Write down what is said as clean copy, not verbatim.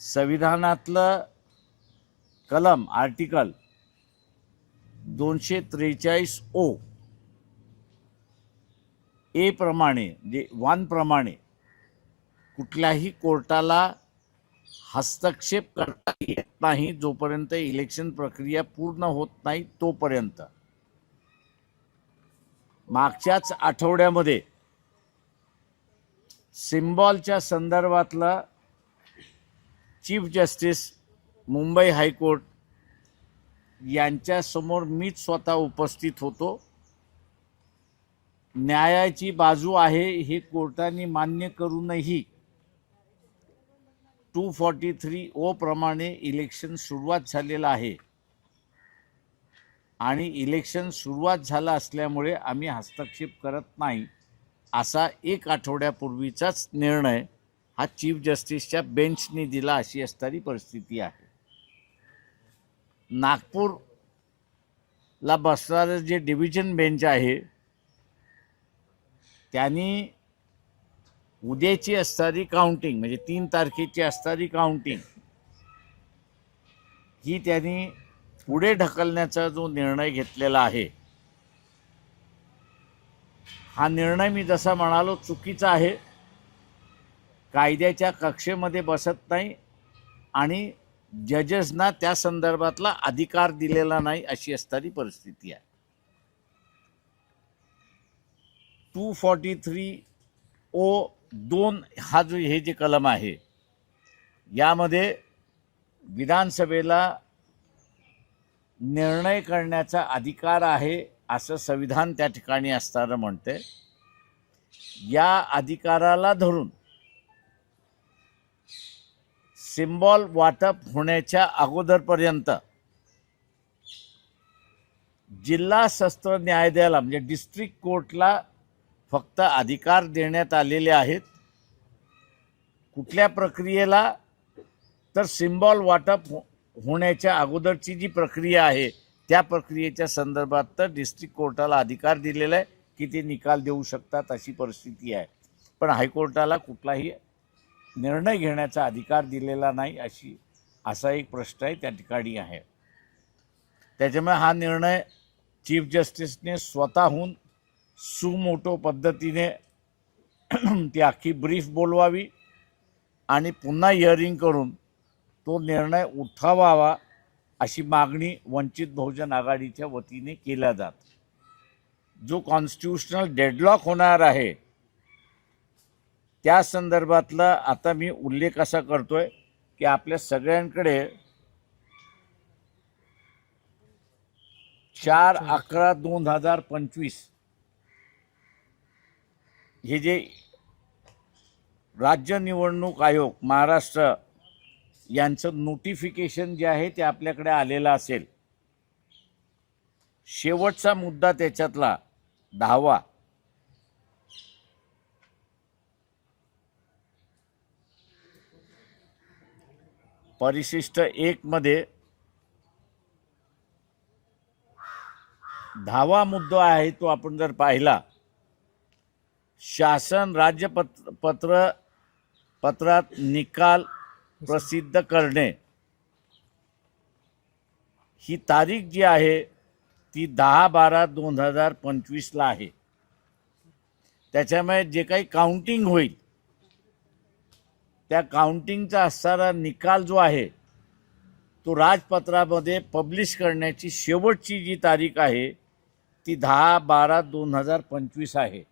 संविधानातलं कलम आर्टिकल 243 ओ ए प्रमाणे म्हणजे 1 प्रमाणे कुठल्याही कोर्टाला हस्तक्षेप करता येत नाही जोपर्यंत इलेक्शन प्रक्रिया पूर्ण होत नाही तोपर्यंत. मागच्याच आठवड्यामध्ये सिम्बॉलच्या संदर्भातला चीफ जस्टिस मुंबई हायकोर्ट यांच्यासमोर मीच स्वतः उपस्थित होतो. न्यायाची बाजू आहे हे कोर्टाने मान्य करूनही 243 ओ प्रमाणे इलेक्शन सुरुवात झालेलं आहे आणि इलेक्शन सुरुवात झालं असल्यामुळे आम्ही हस्तक्षेप करत नाही असा 1 आठवड्यापूर्वीचाच निर्णय हा चीफ जस्टिसच्या बेंचने दिला अशी असणारी परिस्थिती आहे. नागपूरला बसणारं जे डिव्हिजन बेंच आहे त्यांनी उद्याची असणारी काउंटिंग म्हणजे 3 तारखेची असणारी काउंटिंग ही त्यांनी पुढे ढकलण्याचा जो निर्णय घेतलेला आहे हा निर्णय मी जसा म्हणालो चुकीचा आहे. कायद्याच्या कक्षेमध्ये बसत नाही आणि जजेसना त्या संदर्भातला अधिकार दिलेला नाही अशी असणारी परिस्थिती आहे. 243 ओ 2 हा जो हे जे कलम आहे यामध्ये विधानसभेला निर्णय करण्याचा अधिकार आहे असं संविधान त्या ठिकाणी असताना म्हणते. या अधिकाराला धरून सिम्बॉल वाटप होण्याच्या अगोदरपर्यंत जिल्हा सत्र न्यायालयाला म्हणजे डिस्ट्रिक्ट कोर्टला फक्त अधिकार देण्यात आलेले आहेत. कुठल्या प्रक्रियेला तर सिम्बॉल वाटप होण्याच्या अगोदरची जी प्रक्रिया आहे त्या प्रक्रियेच्या संदर्भात तर डिस्ट्रिक्ट कोर्टाला अधिकार दिलेला आहे की ते निकाल देऊ शकतात अशी परिस्थिती आहे. पण हायकोर्टाला कुठलाही निर्णय घेण्याचा अधिकार दिलेला नाही असा एक प्रश्न आहे त्या ठिकाणी आहे. त्याच्यामुळे हा निर्णय चीफ जस्टिसने स्वतःहून सुमोटो पद्धतीने ती अख्खी ब्रीफ बोलवावी आणि पुन्हा हिअरिंग करून तो निर्णय उठवावा अशी मागणी वंचित बहुजन आघाडीच्या वतीने केल्या जात. जो कॉन्स्टिट्यूशनल डेडलॉक होणार आहे त्या संदर्भातला आता मी उल्लेख असा करतोय की आपल्या सगळ्यांकडे 4/11/2025 हे जे राज्य निवडणूक आयोग महाराष्ट्र यांचं नोटिफिकेशन जे आहे ते आपल्याकडे आलेलं असेल. शेवटचा मुद्दा त्याच्यातला 10वा परिशिष्ट 1 मध्ये 10वा मुद्दा आहे तो आपण जर पाहिला शासन पत्रात निकाल प्रसिद्ध करणे ही तारीख जी आहे ती 10/12/2025 ला आहे. त्याच्यामुळे जे काही काउंटिंग होईल त्या काउंटिंगचा असणारा निकाल जो आहे तो राजपत्रामध्ये पब्लिश करण्याची शेवटची जी तारीख आहे ती 10/12/2025 आहे.